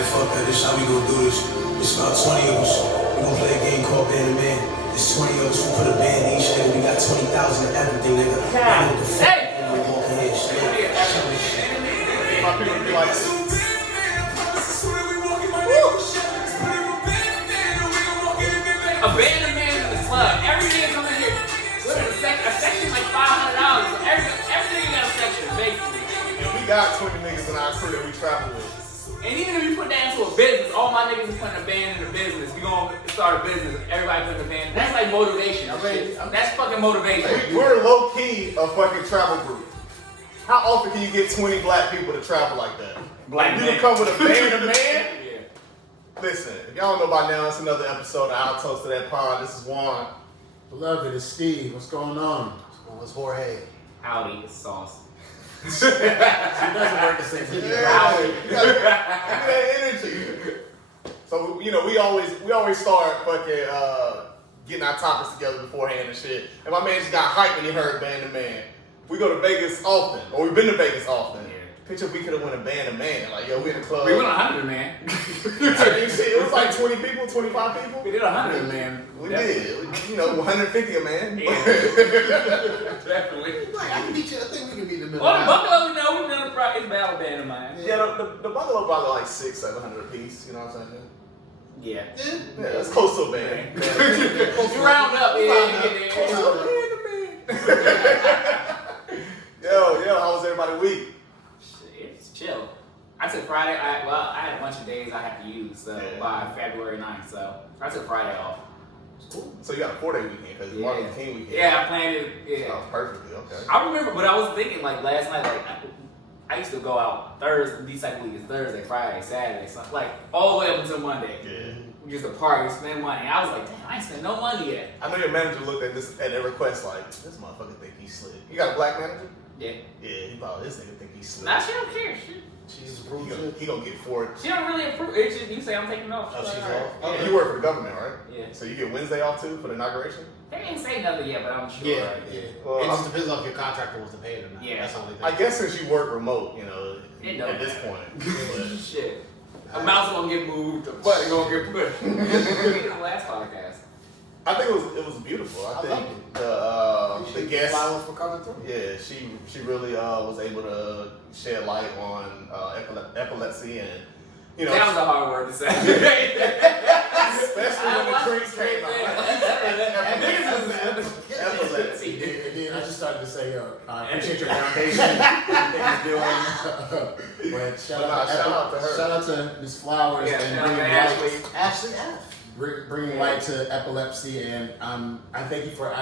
Alright, fuck that. This how we gonna do this. It's about 20 of us. We gonna play a game called Band of Man. It's 20 of us. We put a band in each nigga. We got 20,000 of everything, nigga. What the fuck? We walking here, shit. My people be like, a band of men in the club. Every nigga come in here with a section like $500. Every nigga got a section, basically. and we got 20 niggas in our crew that we travel with. And even if you put that into a business, all my niggas is putting a band in a business. We gonna start a business. Everybody putting a band. That's like motivation. That's fucking motivation. We're low key a fucking travel group. How often can you get 20 black people to travel like that? Black you men. can come with a band of man. Yeah. Listen, if y'all don't know by now, it's another episode of Out Toast to That Pod. This is Juan. Beloved, it's Steve. What's going on? What's Jorge? Howdy, it's sauce. It doesn't work the same thing. Yeah, you gotta give me that energy. So we always start fucking getting our topics together beforehand and shit. And my man just got hyped when he heard Band of Man. We go to Vegas often, or we've been to Vegas often. Yeah. Picture if we could have won a Band of Man. Like, yo, we in the club. We went 100, man. It was like 20 people, 25 people. We did 100, man. We Definitely. did. 150 a man. Yeah. Definitely. Like, I can beat you. I think we can beat the middle. Well, the Buffalo, we know we've done a practice battle band of mine. Yeah, the bungalow probably like 600-700 a piece. You know what I'm saying? Yeah. Yeah, it's close to a band. You round up, Yo, how was everybody week? Shit, it's chill. I took Friday. I had a bunch of days I had to use by February 9th, so I took Friday off. Cool. So you got a 4-day weekend because it's Martin Luther King weekend. Yeah, I planned it. Yeah. Oh, perfectly. Okay. I remember, but I was thinking like last night, like I used to go out Thursday. These type of week is Thursday, Friday, Saturday, something like all the way up until Monday. Yeah. We just a party, spend money. I was like, damn, I ain't spent no money yet. I know your manager looked at their request like, this motherfucker think he's slick. You got a black manager? Yeah. Yeah, he thought this nigga think he's slick. Nah, she don't care. She's He gonna get 4. She don't really approve. It's just you say I'm taking off. Oh, she's like, off. all right. And you work for the government, right? Yeah. So you get Wednesday off too for the inauguration? They didn't say nothing yet, but I'm sure. Yeah. Well, It just depends on if your contractor wants to pay it or not. Yeah. That's the only thing. I guess since you work remote, It don't at this point. But Shit. A mouse gonna get moved, a butt gonna get pushed. We did the last podcast. I think it was beautiful. I think the guest, flowers for coming through. yeah, she really was able to shed light on epilepsy and That was a hard word to say. especially when the drinks came out. Epilepsy. And then I just started to say, yo, I appreciate your foundation, everything you're doing. But shout out to her. Shout out to Ms. Flowers Yeah, and shout out to bringing Ashley. light, Ashley F. bringing light to epilepsy, and I thank you for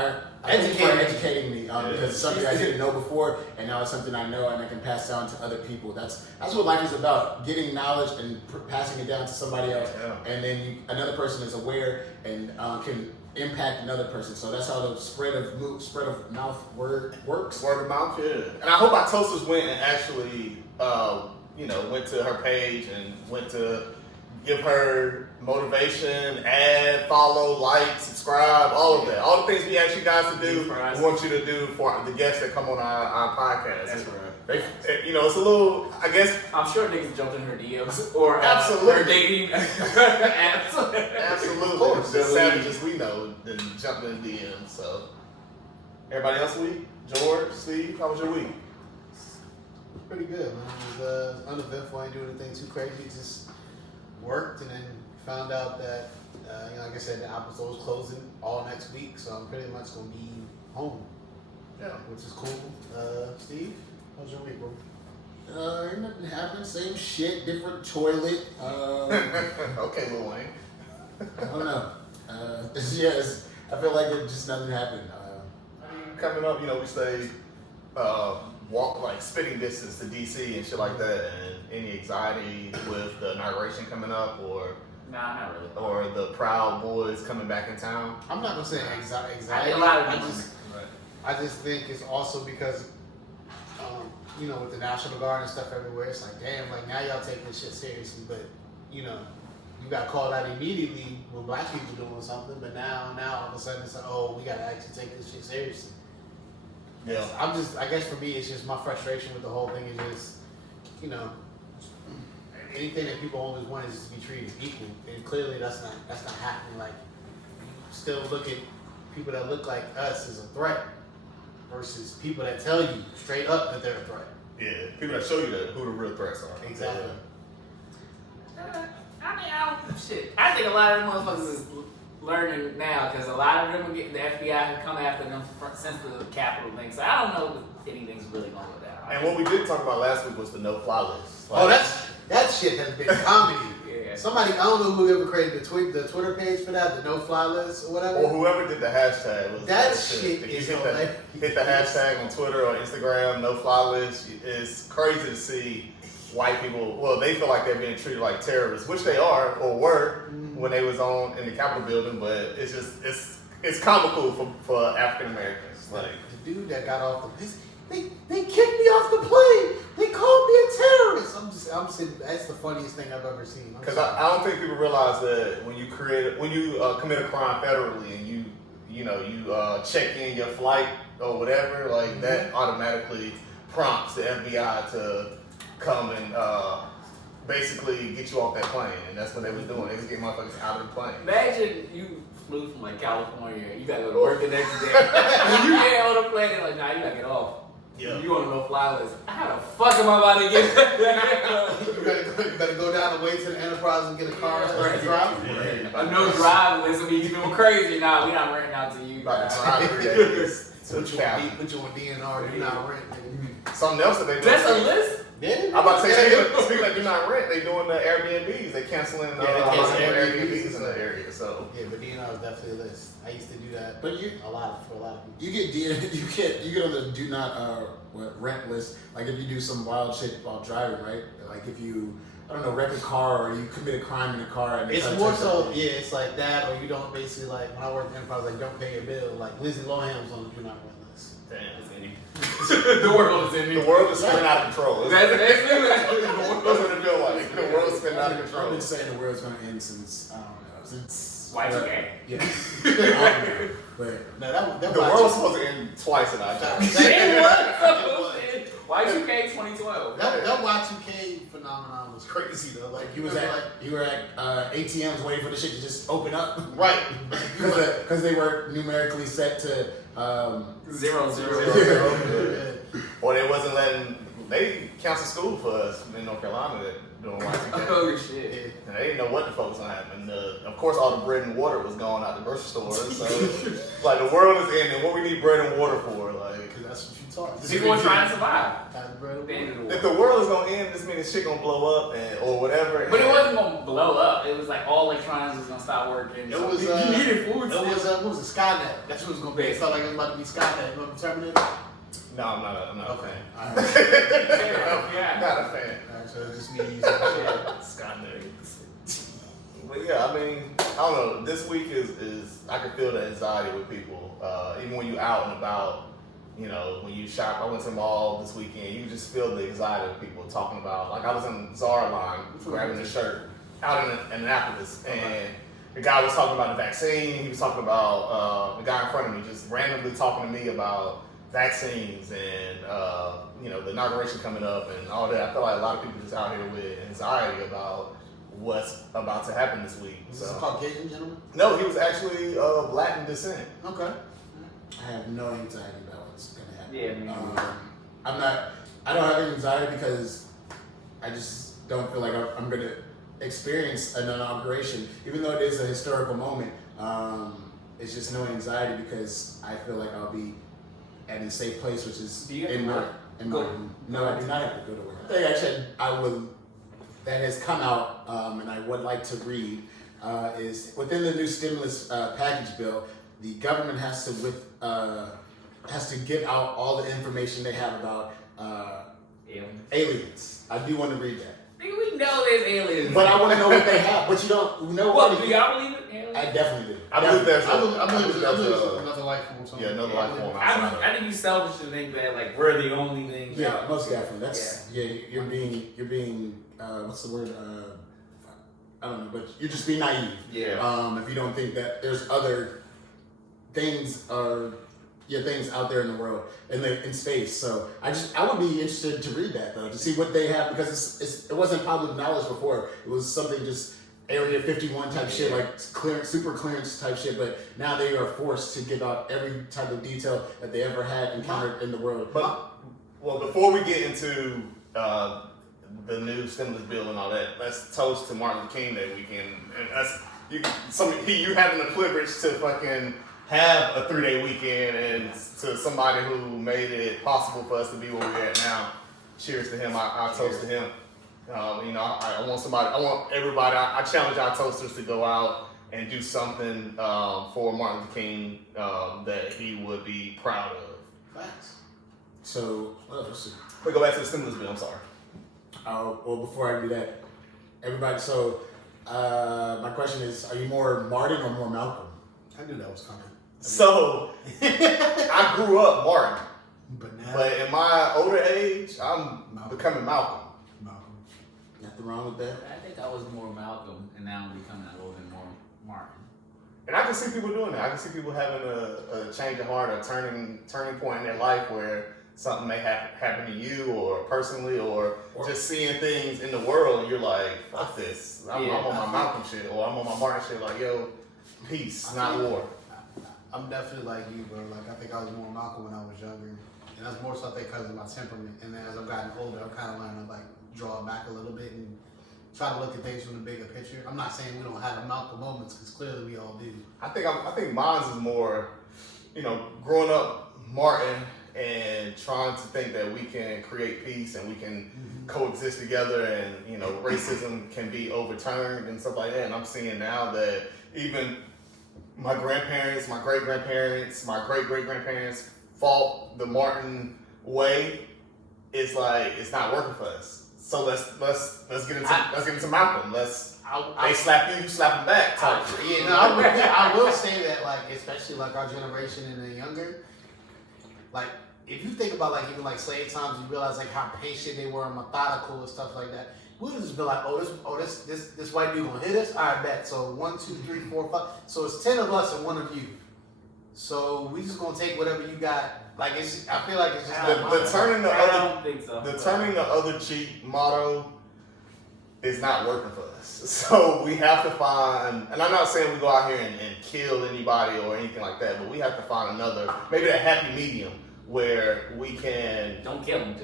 educating me because it's something I didn't know before, and now it's something I know and I can pass down to other people. That's what life is about: getting knowledge and passing it down to somebody else, and then another person is aware and can impact another person. So that's how the spread of mouth word works. Word of mouth, yeah. And I hope our toasters went and actually, went to her page and went to give her motivation, add, follow, like, subscribe, all of that. All the things we ask you guys to do, we want you to do for the guests that come on our podcast. That's right. It's a little, I guess. I'm sure niggas jumped in her DMs or Absolutely. her dating apps. Absolutely. Of course. The savages we know then jumped in DMs. So, everybody else week? George, Steve, how was your week? Pretty good, man. It was uneventful. I didn't do anything too crazy. Just worked and then found out that, like I said, the Apple Store is closing all next week. So I'm pretty much going to be home. Yeah. Which is cool. Steve, how's your week, bro? Ain't nothing happened. Same shit, different toilet. Okay, Lil Wayne. I don't know. Yes, I feel like just nothing happened. Coming up, we stay walk like spitting distance to DC and shit like that. And any anxiety with the inauguration coming up, or Nah, not really. or the Proud Boys coming back in town? I'm not going to say anxiety. I did a lot of I just think it's also because, with the National Guard and stuff everywhere, it's like, damn, like now y'all take this shit seriously, but, you got called out immediately when black people doing something, but now all of a sudden it's like, oh, we got to actually take this shit seriously. Yeah. I guess for me, it's just my frustration with the whole thing is just, Hey anything that people always want is to be treated equal, and clearly that's not happening. Like, still look at people that look like us as a threat versus people that tell you straight up that they're a threat. Yeah, people that show you who the real threats are. Exactly. I think a lot of them motherfuckers is learning now because a lot of them are getting the FBI have come after them since the Capitol thing. So I don't know if anything's really going with that. And what we did talk about last week was the no-fly list. Oh, that shit has been comedy. Yeah. Somebody, I don't know who ever created the Twitter page for that, the no-fly list or whatever. Or whoever did the hashtag. Was That shit. shit If you is hit hilarious. hit the hashtag on Twitter or Instagram, no-fly list. It's crazy to see white people. Well, they feel like they're being treated like terrorists, which they are or were when they was in the Capitol building. But it's just it's comical for African Americans. Like the dude that got off the they kicked me off the plane. They called me a terrorist. I'm sitting. That's the funniest thing I've ever seen. Because I don't think people realize that when you commit a crime federally and you check in your flight or whatever, like that automatically prompts the FBI to come and basically get you off that plane, and that's what they was doing. They was getting motherfuckers out of the plane. Imagine you flew from like California, you gotta go to work the next day. When you get on the plane, they're like, nah, you gotta get off. Yeah. You on a no-fly list. How the fuck am I about to get back there? You better go down the way to the Enterprise and get a car and start driving. A no drive list will be even crazy. Nah, we not renting out to you. About to drive 3 days to Put you on DNR. Do not rent. Nigga. Something else that they do. That's a list? Yeah. I'm about to say, speaking of do not rent, they doing the Airbnbs. They canceling Airbnbs in the area. So yeah, but DNR is definitely a list. I used to do that. But for a lot of people. You get on the do not rent list. Like if you do some wild shit while driving, right? Like if you wreck a car or you commit a crime in a car. And it's more so, it's like that, or you don't basically like when I worked in Enterprise, like don't pay your bill. Like Lindsay Lohan's on the do not rent list. damn, it's any. The world is in The world is spinning out of control. That's what it feel like. The world's spinning out of I've control. been saying the world's gonna end since I don't know, since Y2K. Yeah. But No, that The world's supposed to end twice in our time. Y2K 2012. That Y2K phenomenon was crazy though. Like you were at ATMs waiting for the shit to just open up, right? Because they were numerically set to 0, 0. Or they wasn't letting. They canceled school for us in North Carolina doing Y2K. Oh shit. And they didn't know what the fuck was gonna happen. Of course, all the bread and water was going out the grocery store. So, like, the world is ending. What we need bread and water for? Like, Because that's what you taught. People are trying to survive. if the world is gonna end, this means shit gonna blow up or whatever. But it wasn't gonna blow up. It was like all electronics was gonna stop working. It was you needed food. It was what was it? Skynet. That's what it was gonna be. It felt like it was about to be Skynet. Remember Terminator? No, I'm not a Okay. fan. Yeah. Not a fan. Alright, so it just me using shit. Skynet. But yeah, I mean, I don't know. This week is I can feel the anxiety with people. Even when you out and about, when you shop. I went to the mall this weekend. You can just feel the anxiety of people talking about. Like I was in the Zara line grabbing a shirt out in Annapolis, and the guy was talking about the vaccine. He was talking about the guy in front of me just randomly talking to me about vaccines and the inauguration coming up and all that. I feel like a lot of people just out here with anxiety about what's about to happen this week. Is this a Caucasian gentleman? No, he was actually of Latin descent. Okay. I have no anxiety about what's gonna happen. Yeah, me I don't have anxiety because I just don't feel like I'm gonna experience an inauguration, even though it is a historical moment. It's just no anxiety because I feel like I'll be at a safe place, which is in my room. No, I do not have to go to work. I think actually that has come out, and I would like to read, is within the new stimulus package bill, the government has to give out all the information they have about aliens. I do want to read that. Nigga, we know there's aliens. But I want to know what they have. But you don't know what. what. Do y'all believe it? Aliens? I definitely do. I believe there's another life form. Yeah, another life form. I think you selfish to think that like we're the only thing. Yeah, most definitely. That's You're being what's the word? I don't know, but you're just being naive. Yeah. If you don't think that there's other things are your things out there in the world, in space. So I would be interested to read that though, to see what they have, because it wasn't public knowledge before. It was something just Area 51 type shit, like super clearance type shit. But now they are forced to give out every type of detail that they ever had encountered in the world. But well, before we get into the new stimulus bill and all that, let's toast to Martin Luther King Day weekend. And us, you having the privilege to fucking have a 3-day weekend, and to somebody who made it possible for us to be where we're at now. Cheers to him. I toast to him. I want everybody, I challenge our toasters to go out and do something for Martin Luther King that he would be proud of. Facts. So, We go back to the stimulus bill, I'm sorry. Well, before I do that, everybody, so my question is, are you more Martin or more Malcolm? I knew that was coming. So, I grew up Martin, But but in my older age, I'm becoming Malcolm. Nothing wrong with that. I think I was more Malcolm, and now I'm becoming a little bit more Martin. And I can see people doing that. I can see people having a change of heart, a turning point in their life where something may happen to you, or personally, or just seeing things in the world, and you're like, fuck this. I'm on my Malcolm shit, or I'm on my Martin shit, like, yo, peace, not war. I'm definitely like you, bro. Like, I think I was more Malcolm when I was younger. And that's more so I think because of my temperament. And then as I've gotten older, I'm kind of learning to, like, draw it back a little bit and try to look at things from the bigger picture. I'm not saying we don't have Malcolm moments, because clearly we all do. I think mine's is more, growing up Martin and trying to think that we can create peace and we can coexist together, and racism can be overturned and stuff like that. And I'm seeing now that even my grandparents, my great-grandparents, my great-great-grandparents fought the Martin way. It's like, it's not working for us. So let's get into Malcolm. They slap you slap them back type shit. Yeah, no, I will say that, like, especially like our generation and the younger, like, if you think about, like, even like slave times, you realize like how patient they were and methodical and stuff like that. We would just be like, this white dude gonna hit us? All right, bet. So 1, 2, 3, 4, 5. So it's 10 of us and 1 of you. So we just gonna take whatever you got. Like, I feel like it's just the turning the other cheek motto is not working for us. So we have to find, and I'm not saying we go out here and kill anybody or anything like that, but we have to find maybe that happy medium where we can don't kill them,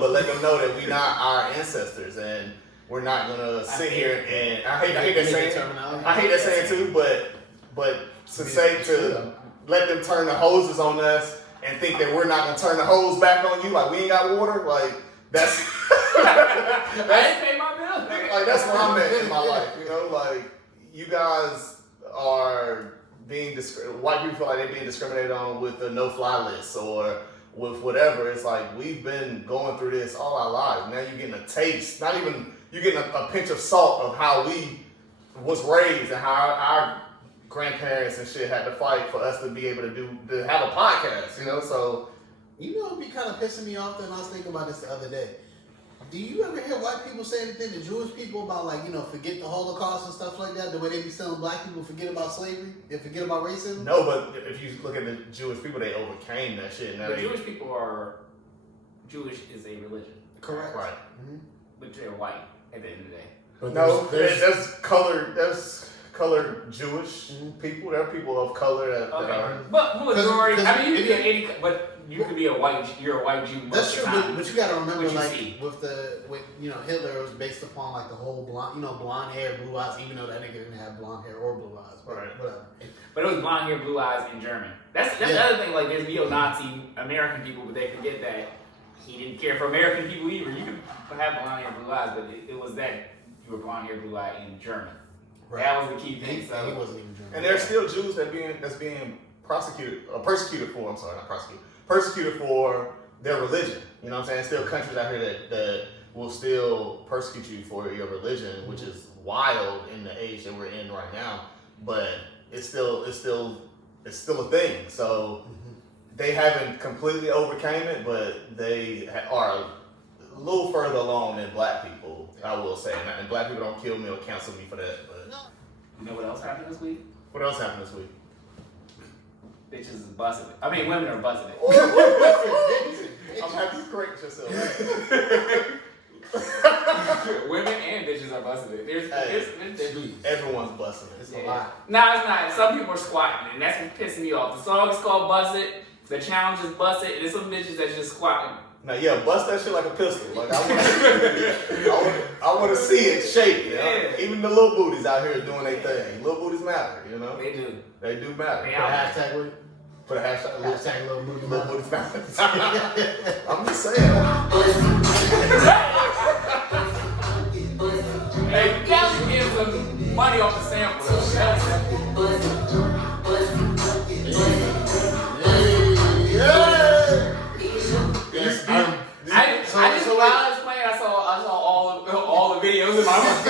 but let them know that we're not our ancestors, and we're not gonna sit here and I hate that saying. I hate that saying too, but to let them turn the hoses on us and think that we're not gonna turn the hose back on you, like we ain't got water, like that's I didn't pay my bill. Like, that's where I'm at in my life, like, you guys are being white people feel like they're being discriminated on with the no-fly list or with whatever. It's like, we've been going through this all our lives. Now you're getting a taste, not even, you're getting a pinch of salt of how we was raised and how our grandparents and shit had to fight for us to be able to have a podcast, so. It'd be kind of pissing me off, and I was thinking about this the other day. Do you ever hear white people say anything to Jewish people about, like, forget the Holocaust and stuff like that? The way they be telling black people forget about slavery and forget about racism? No, but if you look at the Jewish people, they overcame that shit. But Jewish Jewish is a religion. Correct. Right. Mm-hmm. But they're white at the end of the day. But there's colored Jewish people. There are people of color that are. But majority, you could be a white. You're a white Jew. That's true, but you got to remember, like, with Hitler, it was based upon like the whole blonde hair, blue eyes. Even though that nigga didn't have blonde hair or blue eyes, but right. Whatever. But it was blonde hair, blue eyes in German. That's the other thing. Like, there's neo-Nazi American people, but they forget that he didn't care for American people either. You could have blonde hair, blue eyes, but it was that you were blonde hair, blue eye in German. Right. That was the key thing. He wasn't even German. And there's still Jews that's being persecuted for their religion. You know what I'm saying? Still countries out here that will still persecute you for your religion, which is wild in the age that we're in right now. But it's still a thing. So they haven't completely overcame it, but they are a little further along than black people, I will say. And black people don't kill me or cancel me for that. But you know what else happened this week? What else happened this week? bitches is busting it. I mean, women are busting it. I'm happy you correct yourself. Women and bitches are busting it. There's Everyone's busting it. It's a lot. Nah, it's not. Some people are squatting, and that's what's pissing me off. The song is called Bust It. The challenge is Bust It. And there's some bitches that's just squatting. Now, yeah, bust that shit like a pistol. Like I want to see it shake. You know? Yeah. Even the little booties out here doing their thing. Little booties matter. You know. They do. They do matter. They Put a out. hashtag with it. Put a hashtag. Hashtag little booty. Little booties matter. I'm just saying. Hey, you gotta give some money off the sample. Though. While I was playing, I saw all the videos in my mind.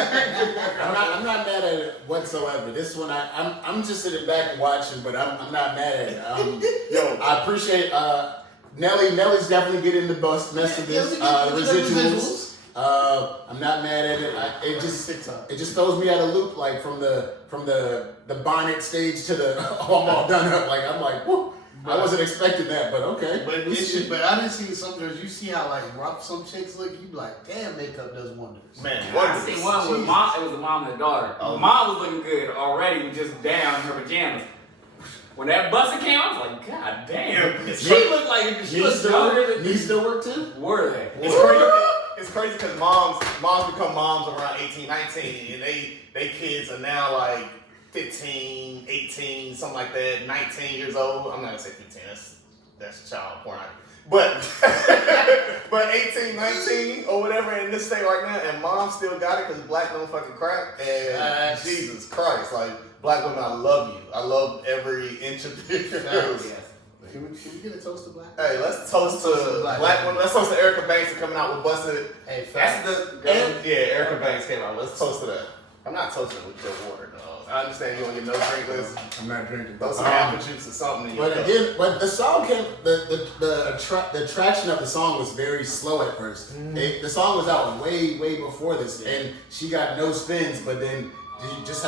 I'm not mad at it whatsoever. This one, I'm just sitting back and watching, but I'm not mad at it. Yo, I appreciate Nelly's definitely getting the mess of this. Residuals. I'm not mad at it. It just throws me out of loop, like from the bonnet stage to the I'm all done up. Like I'm like, whoop. I wasn't expecting that, but okay. But I didn't see some girls. You see how like rough some chicks look. You be like, damn, makeup does wonders. Man, I seen one with mom. It was a mom and a daughter. Mom was looking good already, with just down in her pajamas. When that busted came, I was like, God damn. She looked like she was younger than Knees still work too? Were they? It's crazy because moms become moms around 18, 19, and they kids are now like 15, 18, something like that, 19 years old. I'm not gonna say 15, that's child porn. But 18, 19 or whatever in this state right now, and mom still got it because black don't fucking crack. And Jesus Christ, like black women, I love you. I love every inch of you. Yes. Can we get a toast to black? Hey, let's toast to black women. Let's toast to Erica Banks for coming out with Busted. Hey, That's Erica Banks came out. Let's toast to that. I'm not toasting with your water, no. I understand you on your no drink list. I'm not drinking. Throw some apple juice or something in your But cup. again, but the song came. The traction of the song was very slow at first. The song was out way before this, and she got no spins. But then you can just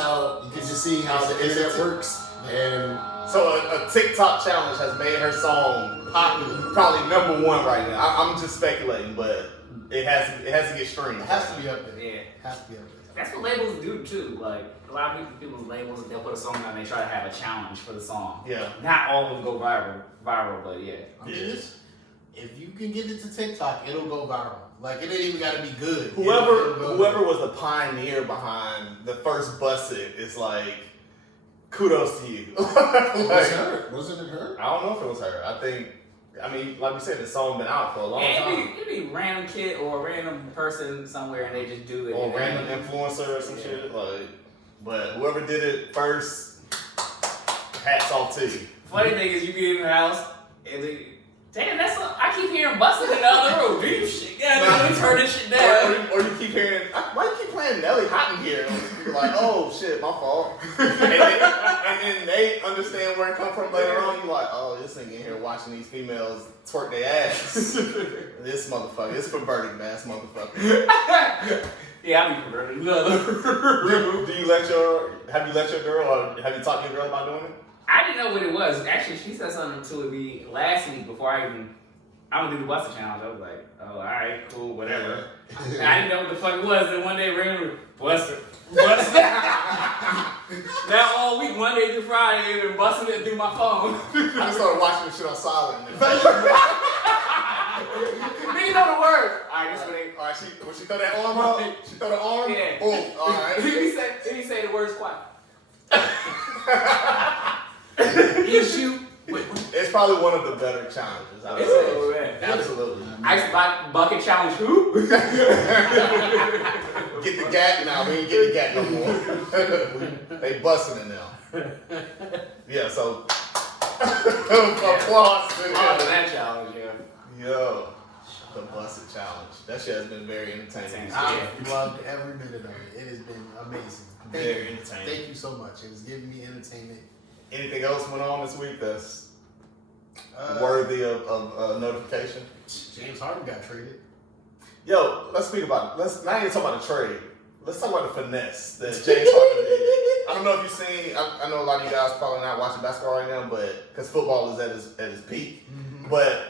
see how the internet works, and So a TikTok challenge has made her song popular, probably #1 right now. I'm just speculating, but it has to get streamed. It has to be up there. Yeah. It has to be up there. That's what labels do too. Like a lot of people's labels, they'll put a song out and they try to have a challenge for the song. Yeah. Not all of them go viral, but yeah. I mean, if you can get it to TikTok, it'll go viral. Like it ain't even got to be good. Whoever was the pioneer behind the first Busted is like, kudos to you. wasn't it her? I don't know if it was her. I mean, like we said, the song been out for a long time. It'd be a random kid or a random person somewhere and they just do it. Or a random influencer or some shit. Like, but whoever did it first, hats off to you. Funny thing is, you get in the house and they, damn, I keep hearing Busted in the other room. Do you shit? Yeah, let me turn this shit down. Or you keep hearing, why you keep playing Nelly Hot in here? And you're like, oh shit, my fault. and then they understand where it come from later on. You're like, oh, this nigga in here watching these females twerk their ass. This motherfucker, this perverted ass motherfucker. Yeah, I be perverted. Have you let your girl, or have you talked to your girl about doing it? I didn't know what it was. Actually, she said something to me last week before I gonna do the Buster challenge. I was like, oh, all right, cool, whatever. And I didn't know what the fuck it was. Then one day, randomly, Buster. Now all week, Monday through Friday, they've been busting it through my phone. I just started watching this shit on silent. Nigga know the word. All right, this one. All right, when she throw that arm up, she throw the arm. Yeah. Boom. All right. He say the words quiet. Issue. It's probably one of the better challenges. I would It's say. over there. Absolutely. Ice bucket challenge. Who? Get the gat now. We ain't get the gat no more. They busting it now. Yeah. So applause to them. That challenge, yeah. Yo, the busted challenge. That shit has been very entertaining. I've loved every minute of it. It has been amazing. Very entertaining. Thank you so much. It has given me entertainment. Anything else went on this week that's worthy of notification? James Harden got traded. Yo, let's speak about it. Let's not even talk about the trade. Let's talk about the finesse that James Harden did. I don't know if you've seen. I know a lot of you guys probably not watching basketball right now, but because football is at his peak. Mm-hmm. But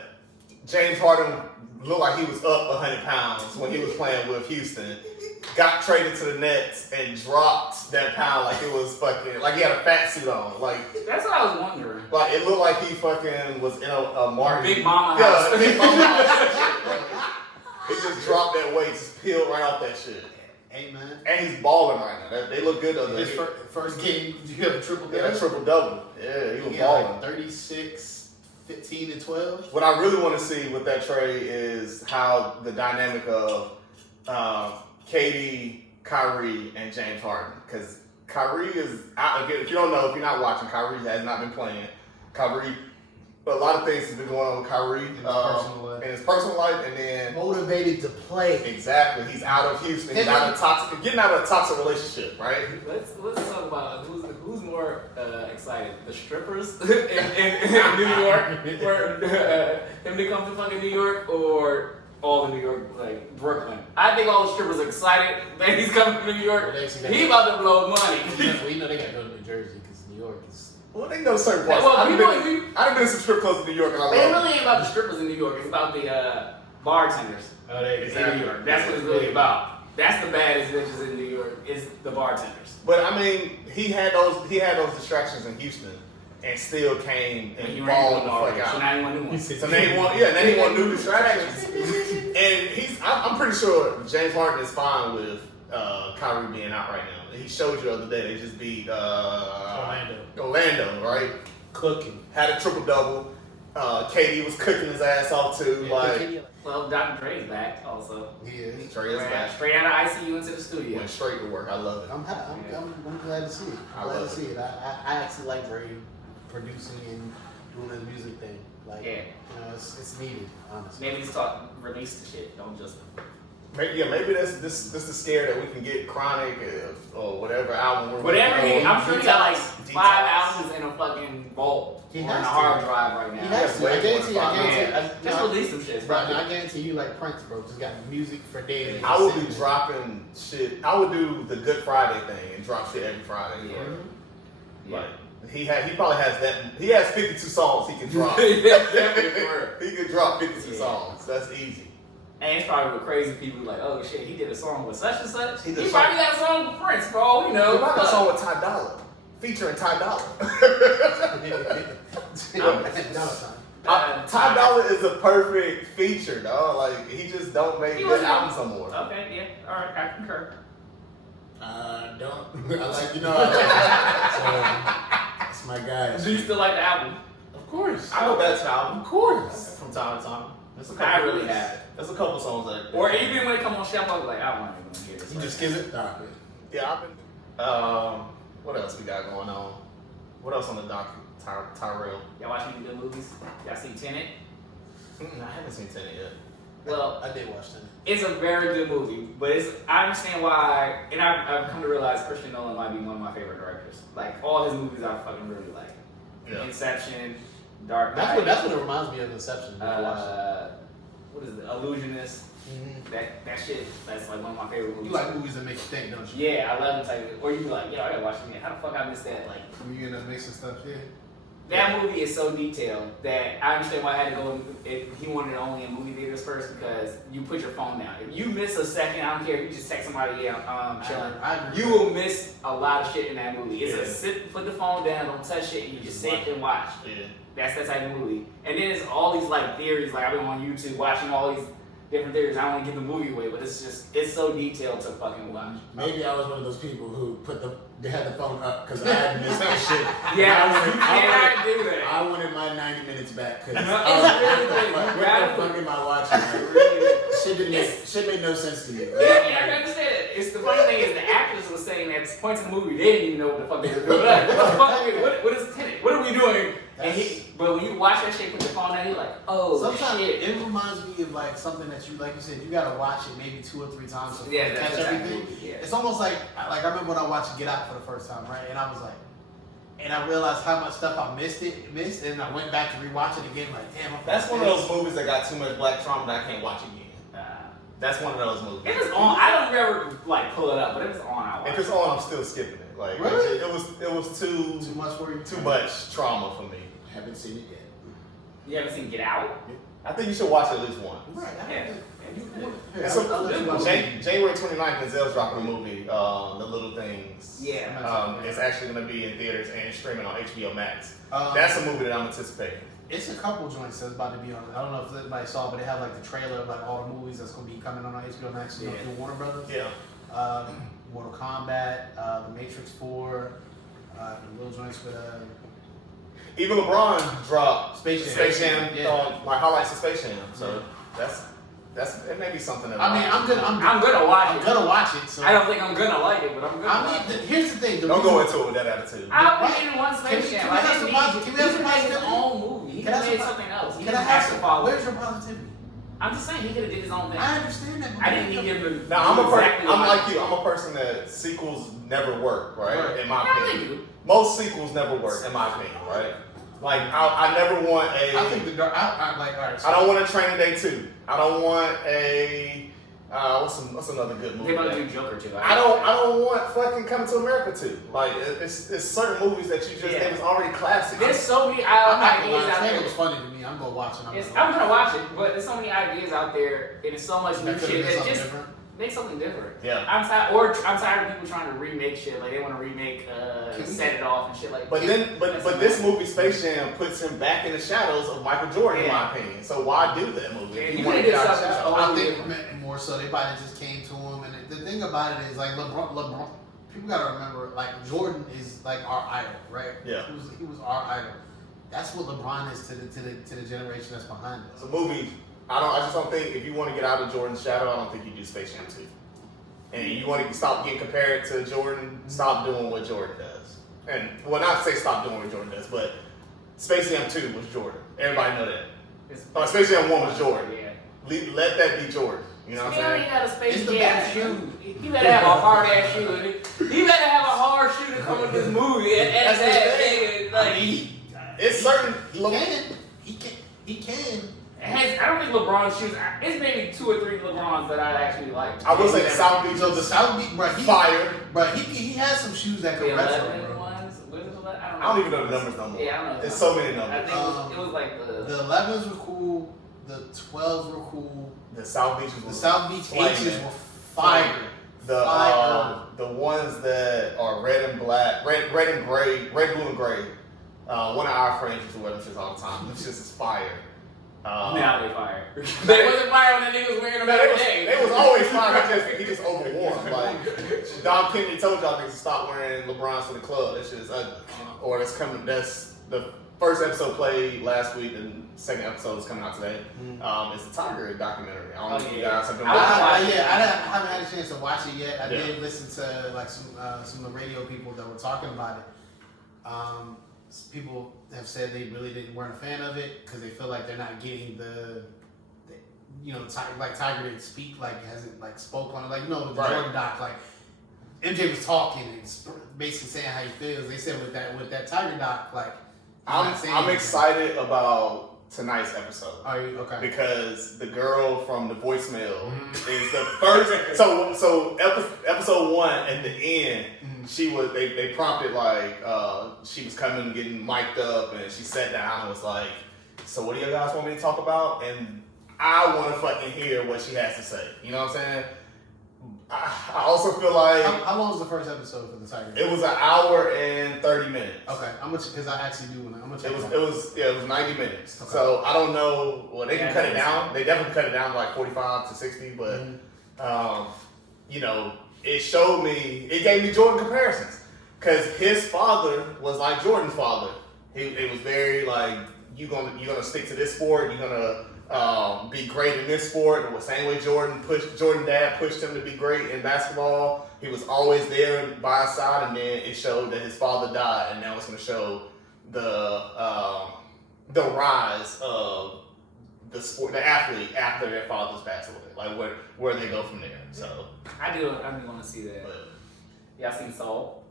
James Harden looked like he was up 100 pounds when he was playing with Houston. Got traded to the Nets and dropped that pound like it was fucking like he had a fat suit on. Like That's what I was wondering. Like it looked like he fucking was in a Martin. Big Mama house. Yeah, Big Mama house. He just dropped that weight, just peeled right off that shit. Hey man. And he's balling right now. They look good. His first game, you have a triple double. Yeah, triple double. Yeah, he was balling. balling. 36, 15, and 12. What I really want to see with that trade is how the dynamic of KD, Kyrie, and James Harden. Because Kyrie is out. If you don't know, if you're not watching, Kyrie has not been playing. Kyrie, a lot of things has been going on with Kyrie in his personal life, and then motivated to play. Exactly, he's out of Houston. He's getting out of a toxic relationship, right? Let's talk about who's more excited, the strippers in New York, or him to come to fucking New York, or all the New York, like Brooklyn. I think all the strippers are excited that he's coming to New York. He about to blow money. Well, you know they got to go to New Jersey because New York is. Well, they go to certain parts. Well, I've been to some strip clubs in New York, and I love it. Really ain't about the strippers in New York. It's about the bartenders in New York. That's what it's really about. That's the baddest bitches in New York. Is the bartenders. But I mean, he had those distractions in Houston, and still came and balled the fuck out. So now he want new ones. So now he want new distractions. And I'm pretty sure James Harden is fine with Kyrie being out right now. He showed you the other day they just beat Orlando, right? Cooking. Had a triple double. KD was cooking his ass off too. Well, Dr. Dre's back also. He is. Dre is back. Straight out of ICU into the studio. Went straight to work. I love it. I'm glad to see it. I'm glad to see it. I actually like Dre producing and doing the music thing. Like, you know, it's needed, honestly. Maybe just release the shit. Don't just. Maybe this is the scare that we can get Chronic or whatever album. Whatever. I'm sure he got like 5 albums in a fucking vault. He has a hard drive right now. He has to. I guarantee. Just release some shit, bro. I guarantee you, like Prince, bro, just got music for days. I would be dropping shit. I would do the Good Friday thing and drop shit every Friday. Yeah. Like he probably has that. He has 52 songs he can drop. He can drop 52 songs. That's easy. And it's probably with crazy people like, oh shit, he did a song with such and such. He probably got a song with Prince, for all we know. He probably got a song with Ty Dolla, featuring Ty Dolla. Ty Dolla is a perfect feature, dog. Like he just don't make good albums no more. Okay, yeah, all right, I concur. I like that's my guy. Do you still like the album? Of course. I know that's album. Of course. From time to time. I really have it. There's a couple songs like that. Or even when it come on shelf, I was like, I don't want to hear this. You just skip it? Yeah, I've been. What else we got going on? What else on the docket? Tyrell. Y'all watch any good movies? Y'all seen Tenet? I haven't seen Tenet yet. Well, I did watch Tenet. It's a very good movie, but I understand why, and I've come to realize Christian Nolan might be one of my favorite directors. Like all his movies, I fucking really like. Yeah. Inception, Dark Knight. That's what it reminds me of. Inception. What is it? Illusionist. Mm-hmm. That shit. That's like one of my favorite movies. You like movies that make you think, don't you? Yeah, I love them type of. Or you like, yo, I gotta watch it. How the fuck I missed that? Like, you end up mixing stuff, yeah. That movie is so detailed that I understand why I had to go. He wanted it only in movie theaters first because you put your phone down. If you miss a second, I don't care if you just text somebody, chilling. You will miss a lot of shit in that movie. It's a sit, put the phone down, don't touch shit, and you just sit and watch. Yeah. That's that type of movie. And then it's all these like theories. Like I've been on YouTube watching all these different theories. I don't want to give the movie away, but it's so detailed to fucking watch. Maybe I was one of those people who they had the phone up because I had missed that shit. Yeah, you cannot do that. I wanted my 90 minutes back because what the fuck am I watching? Shit made no sense to me. Yeah, I can understand it. It's the funny thing is the actors were saying at points in the movie they didn't even know what the fuck they were doing. Like, what is Tenet? What are we doing? But when you watch that shit with your phone down, you're like, oh, sometimes shit. It reminds me of like something that you, like you said, you gotta watch it maybe 2 or 3 times to catch everything. Yeah. It's almost like I remember when I watched Get Out for the first time, right? And I was like, and I realized how much stuff I missed, and I went back to rewatch it again. Like, damn, that's one of those movies that got too much black trauma that I can't watch again. That's one of those movies. If it's on, I don't ever like pull it up, but if it's on, I'll watch If it's on, I'm still skipping it. Like Really? it was too much for you. too much trauma for me. Haven't seen it yet. You haven't seen Get Out? I think you should watch it at least once. Right. Yeah. It's January 29th, Denzel's dropping a movie, The Little Things. Yeah. It's actually going to be in theaters and streaming on HBO Max. Um, That's a movie that I'm anticipating. It's a couple joints that's about to be on. I don't know if anybody saw, but they have like the trailer of like all the movies that's going to be coming on HBO Max through Warner Brothers. Yeah. Mortal Kombat, The Matrix 4, the little joints with Even LeBron dropped Space Jam. like highlights of Space Jam. So that's it may be something that I mean, I'm gonna watch it. I'm gonna watch it. So I don't think I'm gonna like it, but I'm gonna. I mean, here's the thing. Don't go into it with that attitude. I didn't want Space Jam. Can we have some made his own movie. He could have made something else. He didn't have to follow. Where's your positivity? I'm just saying he could have did his own thing. I understand that. I didn't need him to. Now I'm exactly like you. I'm a person that sequels never work, right? In my opinion, do. most sequels never work, in my opinion, right? Like I never want a. I think I like. All right. So I don't want a Training Day 2. I don't want a. What's another good movie? They about to do Joker too. I don't want fucking Coming to America 2. Like it's certain movies that you just it was already classic. There's so many I'm not ideas gonna lie. out there. It was funny to me. I'm gonna watch it. I'm gonna watch it, but there's so many ideas out there, and there's so much new shit that just different. make something different. Yeah. I'm tired of people trying to remake shit. Like they want to remake Set It Off and shit like. But this movie Space Jam puts him back in the shadows of Michael Jordan, in my opinion. So why do that movie? Yeah, if you want to could've get did out of the something shadows? I think more so they probably just came to him, and the thing about it is like LeBron. People gotta remember, like Jordan is like our idol, right? Yeah. He was our idol. That's what LeBron is to the generation that's behind us. It's a movie. I just don't think if you want to get out of Jordan's shadow, I don't think you do Space Jam 2. And you want to stop getting compared to Jordan, stop doing what Jordan does. And well, not to say stop doing what Jordan does, but Space Jam 2 was Jordan. Everybody know that. Space Jam 1 was Jordan. Yeah. Let that be Jordan. You know what I'm He saying? already got a Space It's the Jam best. shoe. He better have a hard ass shoe. He better have a hard shoe to come with this movie. And That's the that thing. nigga, like, It's certain. He can. I don't think LeBron's shoes. It's maybe 2 or 3 LeBrons that I actually like. I will say the South Beach So the South Beach, bro, fire. But he has some shoes that The can retro, 11 bro. ones. What is it? I don't even know the numbers no more. Yeah, I don't know. There's so many I numbers. think it was like The 11s were cool. The 12s were cool. The South Beaches The was South Beach flaming. H's were fire. The ones that are red and black, red and gray, red, blue and gray. One of our friends used to wear them shits all the time. Them shits is fire. now they fire. They wasn't fire when that nigga was wearing them every day. They was always fire. He just overwore them. Like Dom Kennedy told y'all niggas to stop wearing LeBrons to the club. That shit is ugly. Or that's the first episode played last week, and second episode is coming out today. It's a Tiger documentary. I don't know if you guys have been watching it. I haven't had a chance to watch it yet. I Yeah. did listen to like some of the radio people that were talking about it. People have said they really weren't a fan of it because they feel like they're not getting the like Tiger didn't speak, like hasn't like spoke on it, like the Jordan doc, like MJ was talking and basically saying how he feels. They said with that Tiger doc, like I'm excited about tonight's episode. Are you okay? Because the girl from the voicemail is the first. So episode 1 at the end, she was. They prompted like she was coming, getting mic'd up, and she sat down and was like, "So what do you guys want me to talk about?" And I want to fucking hear what she has to say. You know what I'm saying? I also feel like how long was the first episode for the Tiger? it was 1 hour and 30 minutes. Okay, how much? Because I actually do want to. How much? It was 90 minutes. Okay. So I don't know. Well, they can cut it down. They definitely cut it down to like 45 to 60. But it showed me. It gave me Jordan comparisons because his father was like Jordan's father. It was very like you're gonna stick to this sport. You're gonna be great in this sport. The same way Jordan dad pushed him to be great in basketball. He was always there by his side, and then it showed that his father died, and now it's going to show the rise of the sport, the athlete after their fathers passed away, like where they go from there. So I do want to see that. but Y'all seen Soul?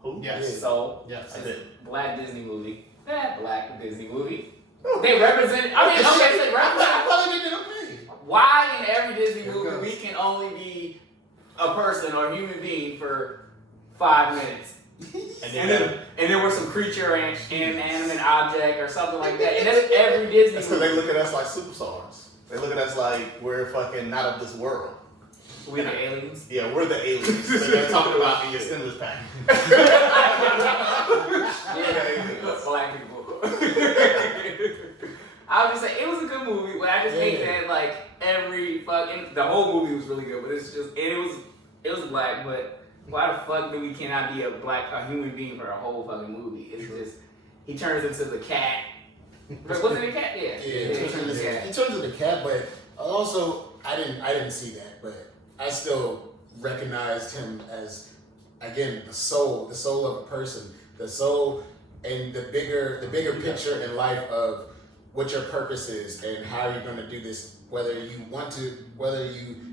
who? Yes. Soul. Yes. I did. Black Disney movie. Black Disney movie. They represent. I mean, okay, so they represent. Why in every Disney movie we can only be a person or a human being for 5 minutes? And then we're some creature and inanimate object or something like that. And that's every Disney That's movie. because they look at us like superstars. They look at us like we're fucking not of this world. We're the aliens. Yeah, we're the aliens that they're talking about in your stimulus pack. Black people. I was just saying, it was a good movie, but I just hate that like every fucking the whole movie was really good, but it's just it was black, but why the fuck do we cannot be a human being for a whole fucking movie? It's just he turns into the cat. Wasn't it a cat? Yeah. He turns into the cat, but also I didn't see that, but I still recognized him as, again, the soul of a person, the soul and the bigger picture in life of what your purpose is and how you're going to do this, whether you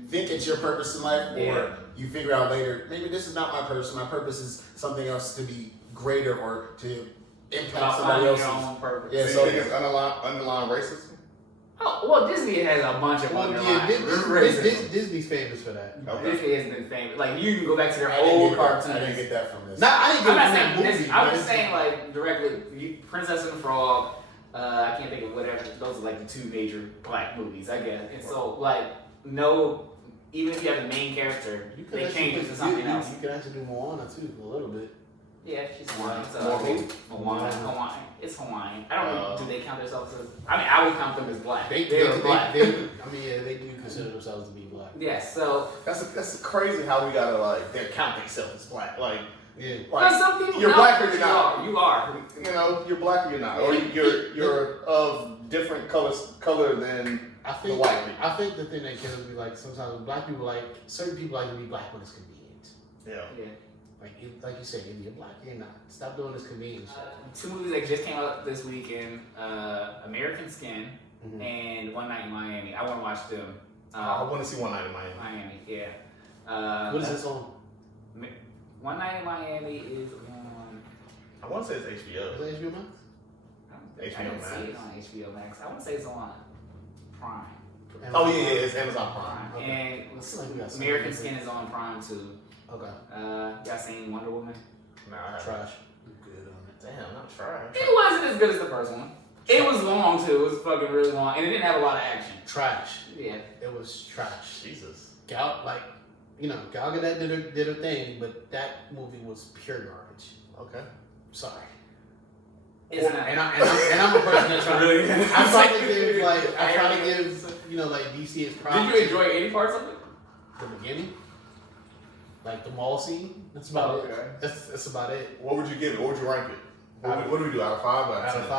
think it's your purpose in life or you figure out later, maybe this is not my purpose. My purpose is something else to be greater or to impact somebody else's. Yeah, so you think it's underlying racism? Oh, well, Disney has a bunch of underlying racism. Disney's famous for that. Okay. Disney has been famous. Like, you can go back to their old cartoons. I didn't get that from this. I didn't get I'm it not from saying that movie. Disney. I'm just saying, like, directly, Princess and the Frog, I can't think of whatever. Those are, like, the 2 major black movies, I guess. And so, like, even if you have the main character, they change it to something else. You can actually do Moana, too, a little bit. Yeah, she's Hawaiian. So Hawaiian. It's Hawaiian. I don't know. Do they count themselves as? I mean, I would count them as black. They black. they do consider themselves to be black. Yeah. So That's crazy how we gotta like they count themselves as black. Like but some people you're know black or you're you not. are. You are. You know, you're black or you're not, or you're of different color than the white people. I think the thing that kills me, like sometimes black people certain people like to be black when it's convenient. Yeah. Like you said, either you're black or you're not. Stop doing this convenient shit. 2 movies that just came out this weekend: American Skin and One Night in Miami. I want to watch them. I want to see One Night in Miami. Miami, yeah. What is this on? One Night in Miami is on. I want to say it's HBO. Is that HBO Max? I didn't see it on HBO Max. I want to say it's on Prime. Oh yeah, it's Amazon Prime. Okay. And American Skin is on Prime too. Okay. Y'all seen Wonder Woman? Nah, I haven't. Trash. Good on it. Damn, not trash. It wasn't as good as the first one. It was long too. It was fucking really long, and it didn't have a lot of action. Trash. Yeah. It was trash. Jesus. Gal Gadot did her thing, but that movie was pure garbage. Okay. Sorry. It's not. And I'm a person that's trying Really? I try to give DC its props. Did you enjoy any parts of it? The beginning? Like the mall scene? That's about it. Okay. That's about it. What would you give it? What would you rank it? What do we do? Out of 5? Out of 5?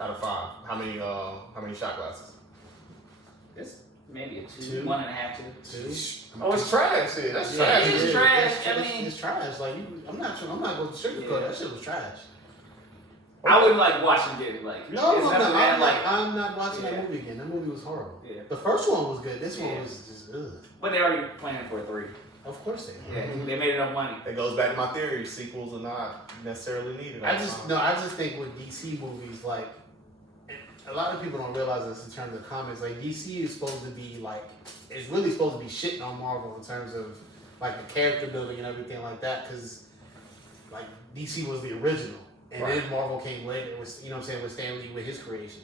Out of 5. How many shot glasses? It's maybe a 2, Two. 1.5, 2. 2? Oh, it's trash. Yeah, that's trash. It's trash. It's trash. Like I'm not going to sugarcoat that shit was trash. I wouldn't like watching it. Like No, it's nothing bad, I'm not watching that movie again. That movie was horrible. Yeah. The first one was good. This one was just ugh. But they're already planning for a 3. Of course they are. Yeah, they made enough money. It goes back to my theory. Sequels are not necessarily needed. I just think with DC movies, like a lot of people don't realize this in terms of comics. Like DC is supposed to be it's really supposed to be shitting on Marvel in terms of like the character building and everything like that. Because like DC was the original, and then Marvel came later. With with Stan Lee with his creation,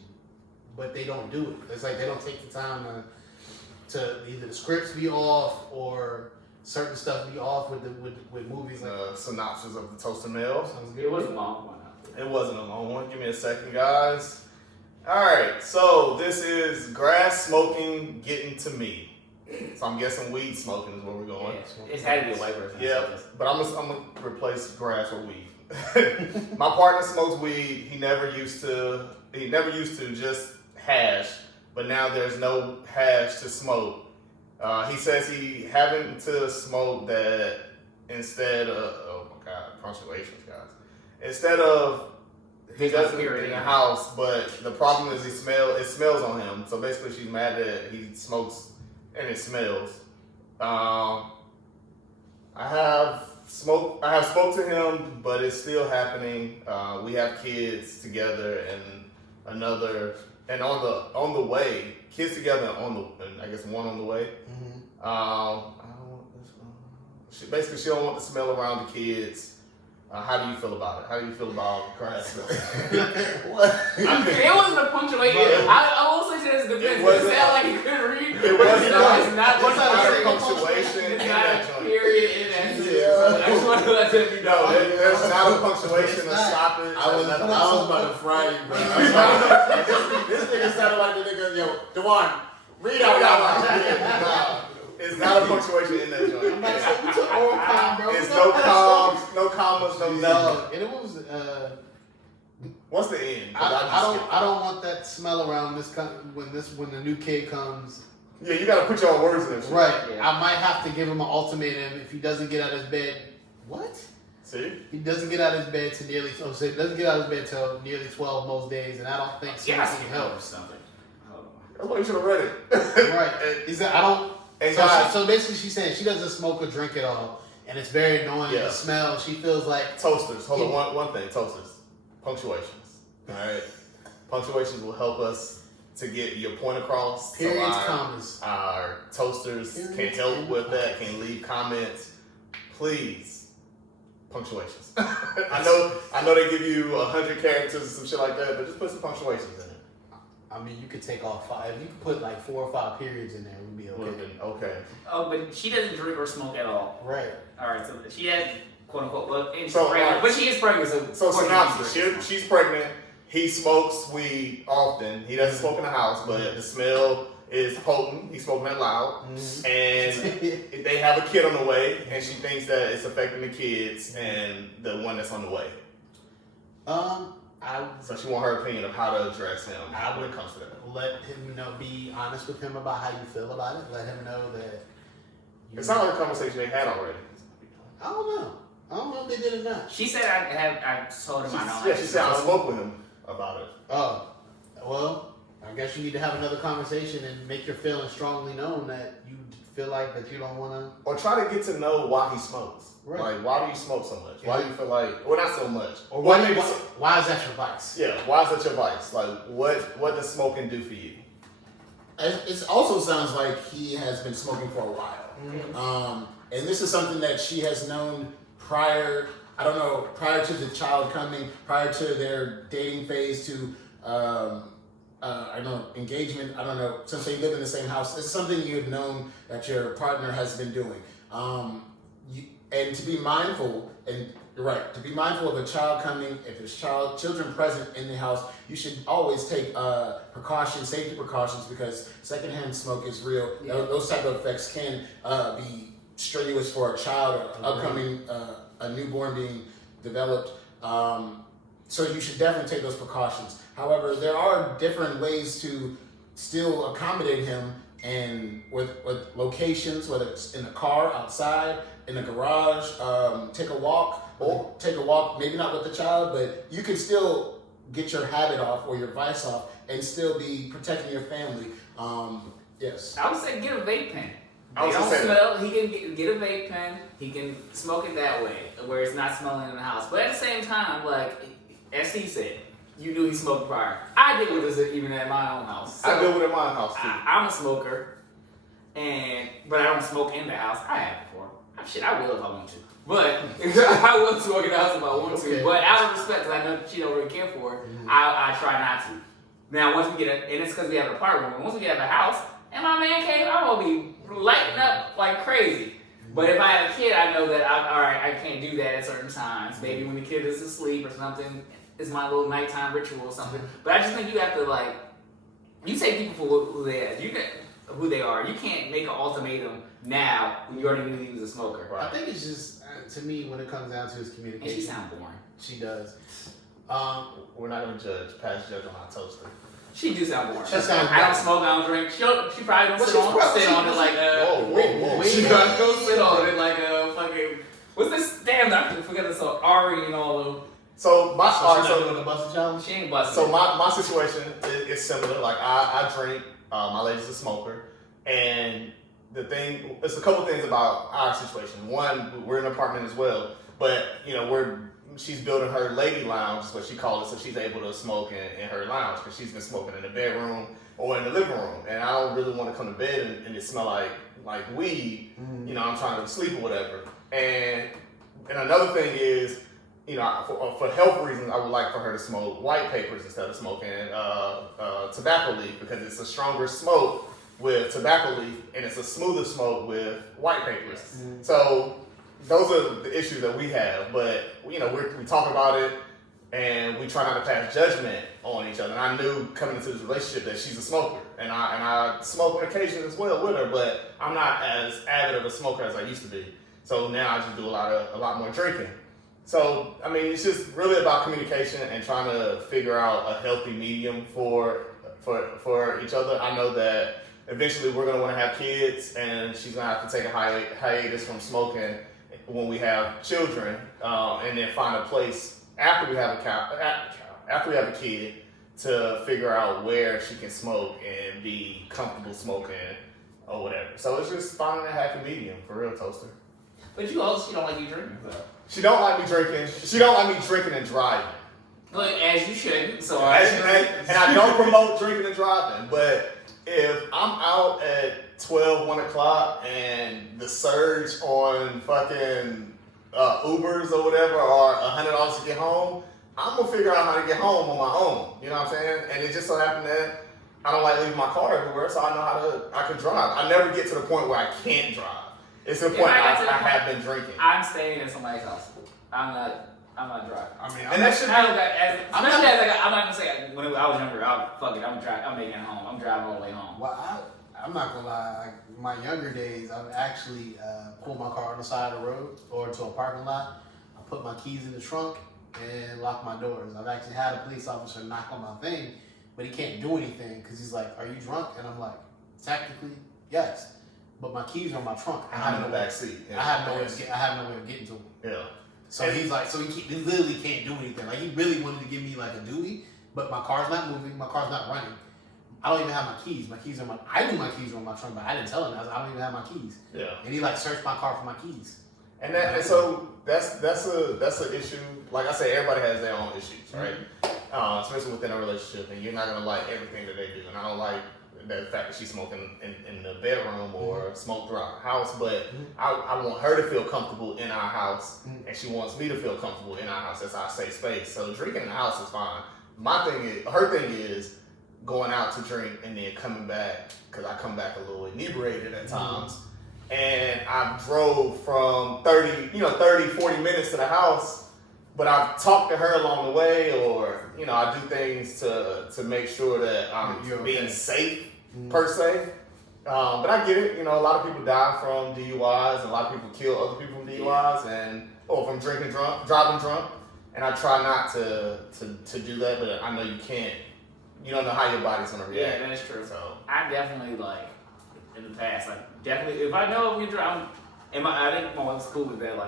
but they don't do it. It's like they don't take the time to either the scripts be off or certain stuff be off with movies like synopsis of the Toasted Mail. It was a long one. It wasn't a long one. Give me a second, guys. All right, so this is grass smoking getting to me. So I'm guessing weed smoking is where we're going. Yeah, it's had to be a white person. Yeah, but I'm gonna replace grass with weed. My partner smokes weed. He never used to just hash, but now there's no hash to smoke. He says he having to smoke that instead of, oh my God, punctuations, guys. Instead of, he doesn't hear it in the house, but the problem is it smells on him. So basically she's mad that he smokes and it smells. I have spoke to him, but it's still happening. We have kids together and on the way, kids together and I guess one on the way. Mm-hmm. She don't want the smell around the kids. How do you feel about it? How do you feel about grass smell? What? It wasn't a punctuation. I will say to his defense. It sounded like he couldn't read. It wasn't. It's not punctuation. It's not a period in that sentence. I just want to let them know. There's not a punctuation or stoppage. I was about to fry you, bro. This nigga sounded like the nigga, yo, Dewan, read out loud. It's not a punctuation in that joint. I'm about to say, you took all time, bro. It's no commas, no commas, no nothing. And it was. What's the end? I don't want that smell around when the new kid comes. Yeah, you gotta put your own words in it. Right. Yeah. I might have to give him an ultimatum if he doesn't get out of his bed. What? See? He doesn't get out of his bed doesn't get out of his bed till nearly 12 most days, and I don't think smoking helps. Something. That's why you should have read it. Right. Is that I don't. And So basically, she's saying she doesn't smoke or drink at all, and it's very annoying. Yeah. The smell. She feels like Toasters. Hold on, one thing. Toasters. Punctuations. All right. Punctuations will help us to get your point across. periods, So commas. our toasters Periods can help and with that. Can leave comments. Please. Punctuations. I know they give you 100 characters and some shit like that, but just put some punctuations in it. I mean, you could take off 5. If you could put like 4 or 5 periods in there, it would be Would have okay. been okay. Oh, but she doesn't drink or smoke at all. Right. All right, so she has quote unquote, well, and she's So, pregnant, right. but she is pregnant. So of course synopsis, she drinks. she's pregnant. He smokes weed often. He doesn't smoke in the house, but the smell is potent. He's smoking that loud. And they have a kid on the way, and she thinks that it's affecting the kids and the one that's on the way. So she wants her opinion of how to address him when it comes to that. Let him be honest with him about how you feel about it. Let him know that. It sounds like a conversation they had already. I don't know if they did or not. She said I told him I know. Yeah, she said I spoke with him about it. Oh, well, I guess you need to have another conversation and make your feelings strongly known that you feel like that you don't want to. Or try to get to know why he smokes. Right. Like, why do you smoke so much? Why do you feel like, well, not so much. Or Well, why maybe is that your vice? yeah, why is that your vice? Like, what does smoking do for you? It also sounds like he has been smoking for a while. And this is something that she has known prior to the child coming, prior to their dating phase to, engagement, since they live in the same house. It's something you've known that your partner has been doing. And to be mindful, of a child coming, if there's children present in the house, you should always take safety precautions, because secondhand smoke is real. Yeah. Those type of effects can be strenuous for a child or upcoming, a newborn being developed. So you should definitely take those precautions. However, there are different ways to still accommodate him, and with locations, whether it's in the car, outside, in the garage, take a walk, maybe not with the child, but you can still get your habit off or your vice off and still be protecting your family. Yes. I would say get a vape pen. I was They gonna don't say smell. He can get a vape pen. He can smoke it that way, where it's not smelling in the house. But at the same time, like as he said, you knew he smoked prior. I deal with this even at my own house. So I deal with it in my house too. I'm a smoker, but I don't smoke in the house. I have before. Shit, I will if I want to. But I will smoke in the house if I want Okay. to. But out of respect, because I know she don't really care for it, I try not to. Now, once we get and it's because we have an apartment. Once we get out of the house, and my man cave, I'm gonna be lighting up like crazy. But if I have a kid, I know that I can't do that at certain times. Maybe when the kid is asleep or something, it's my little nighttime ritual or something. But I just think you have to you take people for who they are. You can't make an ultimatum now when you already knew he was a smoker. I think it's just to me when it comes down to his communication. And she sounds boring. She does. We're not gonna pass judge on our toaster. She do sound boring. She sounds I don't boring. smoke, I don't drink. She probably don't Well, sit on it like Whoa. She gonna go sit on it like a fucking. What's this? Damn, I forget this song. Ari and all of. So my She's not doing the busting challenge. She ain't busting. So my situation is similar. Like I drink. My lady's a smoker, and it's a couple things about our situation. One, we're in an apartment as well, but she's building her lady lounge, is what she calls it, so she's able to smoke in her lounge because she's been smoking in the bedroom or in the living room, and I don't really want to come to bed and it smell like weed. I'm trying to sleep or whatever. And another thing is, for health reasons, I would like for her to smoke white papers instead of smoking tobacco leaf, because it's a stronger smoke with tobacco leaf and it's a smoother smoke with white papers. So those are the issues that we have, but we talk about it and we try not to pass judgment on each other. And I knew coming into this relationship that she's a smoker, and I smoke on occasion as well with her, but I'm not as avid of a smoker as I used to be. So now I just do a lot more drinking. So it's just really about communication and trying to figure out a healthy medium for each other. I know that eventually we're gonna want to have kids, and she's gonna have to take a hiatus from smoking when we have children, and then find a place after we have a kid to figure out where she can smoke and be comfortable smoking or whatever. So it's just finding a happy medium, for real, Toaster. But she don't like you drinking, so. She don't like me drinking. She don't like me drinking and driving. But as you should. So and I don't promote drinking and driving, but if I'm out at 12, 1 o'clock and the surge on fucking Ubers or whatever are $100 to get home, I'm gonna figure out how to get home on my own. You know what I'm saying? And it just so happened that I don't like leaving my car everywhere, so I know I can drive. I never get to the point where I can't drive. It's the point I have been drinking. I'm staying in somebody's house. I'm not driving. And that should be. I'm not gonna say when I was younger. I'm making it home. I'm driving all the way home. Well, I'm not gonna lie. My younger days, I've actually pulled my car on the side of the road or into a parking lot. I put my keys in the trunk and lock my doors. I've actually had a police officer knock on my thing, but he can't do anything because he's like, "Are you drunk?" And I'm like, "Technically, yes." But my keys are in my trunk. I'm in the back seat. I have no way of getting to them. Yeah. So he's like, he literally can't do anything. Like, he really wanted to give me like a Dewey, but my car's not moving. My car's not running. I don't even have my keys. I knew my keys were in my trunk, but I didn't tell him. I don't even have my keys. Yeah. And he searched my car for my keys. And so that's an issue. Like I say, everybody has their own issues, right? Especially within a relationship, and you're not gonna like everything that they do. And I don't like the fact that she's smoking in the bedroom or smoke throughout the house, but I want her to feel comfortable in our house, and she wants me to feel comfortable in our house. That's our safe space. So drinking in the house is fine. Her thing is going out to drink and then coming back, because I come back a little inebriated at times, and I drove from 30, 40 minutes to the house, but I've talked to her along the way, or, I do things to make sure that I'm being safe, per se. But I get it. A lot of people die from DUIs, and a lot of people kill other people from DUIs, or from driving drunk. And I try not to do that, but I know you can't. You don't know how your body's gonna react. Yeah, that's true. So I definitely in the past, definitely if I know we drive, I think my wife's cool with that.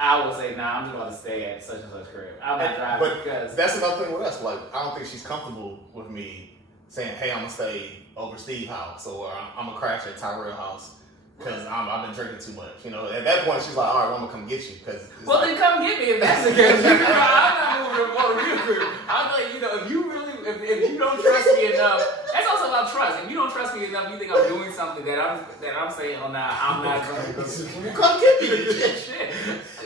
I will say, nah, I'm just about to stay at such and such crib. I'm not driving because that's another thing with us. I don't think she's comfortable with me saying, "Hey, I'm gonna stay over Steve's house," or "I'm gonna crash at Tyrell's house," because I've been drinking too much. At that point, she's like, "All right, well, I'm gonna come get you." Then come get me if that's the case. I'm not moving to Puerto Rico. I'm like, if you don't trust me enough, that's also about trust. If you don't trust me enough, you think I'm doing something that I'm saying, "Oh, nah, I'm not going to." Well, come get me. Shit.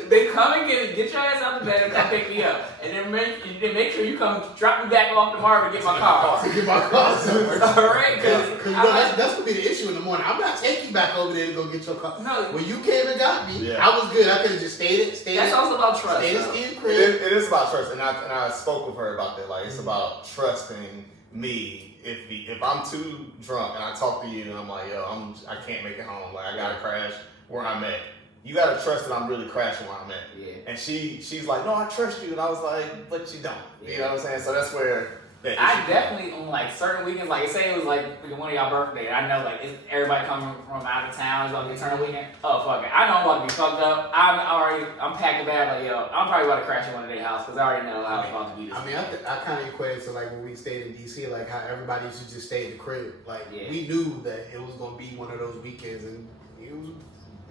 Then come and get your ass out the bed and come pick me up, and then make sure you come drop me back off tomorrow to get my car. To get my car somewhere. All right, because that's gonna be the issue in the morning. I'm not taking you back over there to go get your car. No, when you came and got me, I was good. I could have just stayed. That's also about trust. It is about trust, and I spoke with her about that. It's about trusting me. If I'm too drunk and I talk to you and I'm like, "Yo, I can't make it home. I gotta crash where I'm at." You gotta trust that I'm really crashing where I'm at. Yeah. And she's like, "No, I trust you," and I was like, "But you don't." You know what I'm saying? So that's where that I issue. definitely on like certain weekends, like say it was like one of y'all birthday, I know like everybody coming from out of town is on the turn weekend. Oh fuck it, I know I'm about to be fucked up. I'm packed a bag like yo, I'm probably about to crash in one of their house because I already know how it's about to be. This I mean, I kind of equate it to like when we stayed in DC, like how everybody used to just stay in the crib. Like we knew that it was gonna be one of those weekends, and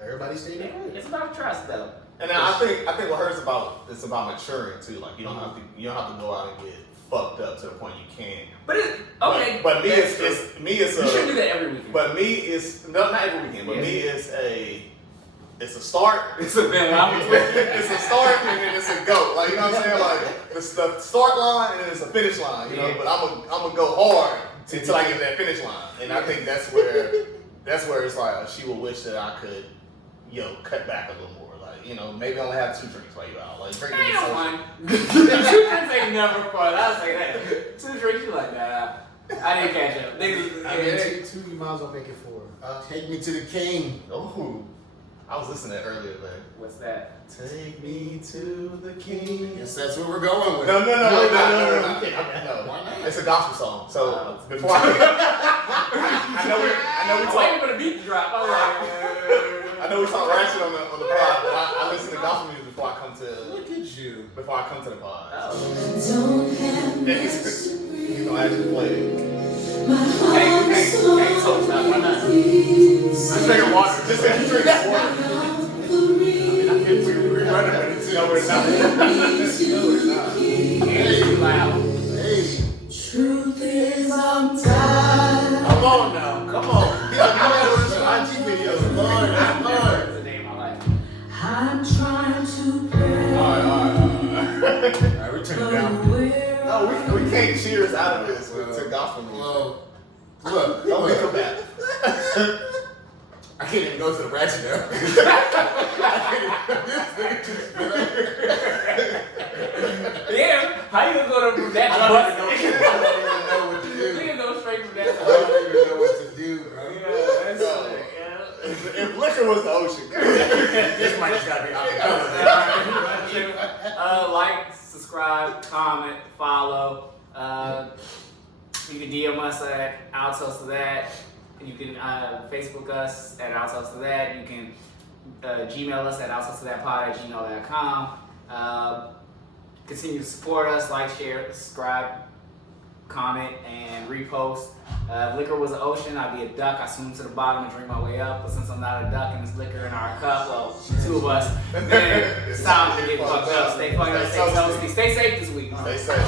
everybody stayed in the crib. It's about trust though. And I think what hurts about it's about maturing too. Like you don't have to go out and get fucked up to the point you can't. But it's okay. But me, it's you shouldn't do that every weekend. But me, it's not every weekend. But me, it's a start. It's a it's a start and then it's a go. Like you know what I'm saying? Like the start line and then it's a finish line. You know. But I'm gonna go hard until I get to that finish line. And I think that's where it's like she will wish that I could, cut back a little more. Maybe only have 2 drinks while you out. Like drinking ain't is no so fun. 2 drinks ain't never fun. I'll say that. 2 drinks, you like that. I didn't catch up. I mean, 2 you might as well make it 4. Take me to the king. Oh, I was listening to that earlier, man. What's that? Take me to the king. Yes, that's what we're going with. No. Why not? It's a gospel song. So before I know we I'm waiting for the beat to drop. I'm like, I know we talk ratchet on the pod, but I listen to gospel music before I come to. Look at you. Before I come to the pod. oh. He's gonna actually play it. Hey, toast up. Why not? Just drinking water. Just drink water. We're running with it too. No, we're not. Hey, too loud. Hey. Truth is I'm tired. Come on now. Come on. IG videos. Lord. That's the name I like. I'm trying to pray. Alright, we're turning down. No, we can't cheers out of this to gospel music. Look. Don't be combative. I can't even go to the ratchet now. Yeah, how you gonna go to that I bus? don't even know what to do. You can go straight from that I don't even know what to do, bro. Yeah, that's sick. If liquor was the ocean, This might just gotta be Like, subscribe, comment, follow. You can DM us at Outsource to That. You can Facebook us at Outsource to That. You can Gmail us at outsourcetothatpod@gmail.com. Continue to support us, like, share, subscribe, comment, and repost. If liquor was an ocean, I'd be a duck. I swim to the bottom and drink my way up. But since I'm not a duck and there's liquor in our cup, well, 2 of us, then it's time to get fucked up. Stay fucked up, stay toasty. Stay safe this week. Stay safe.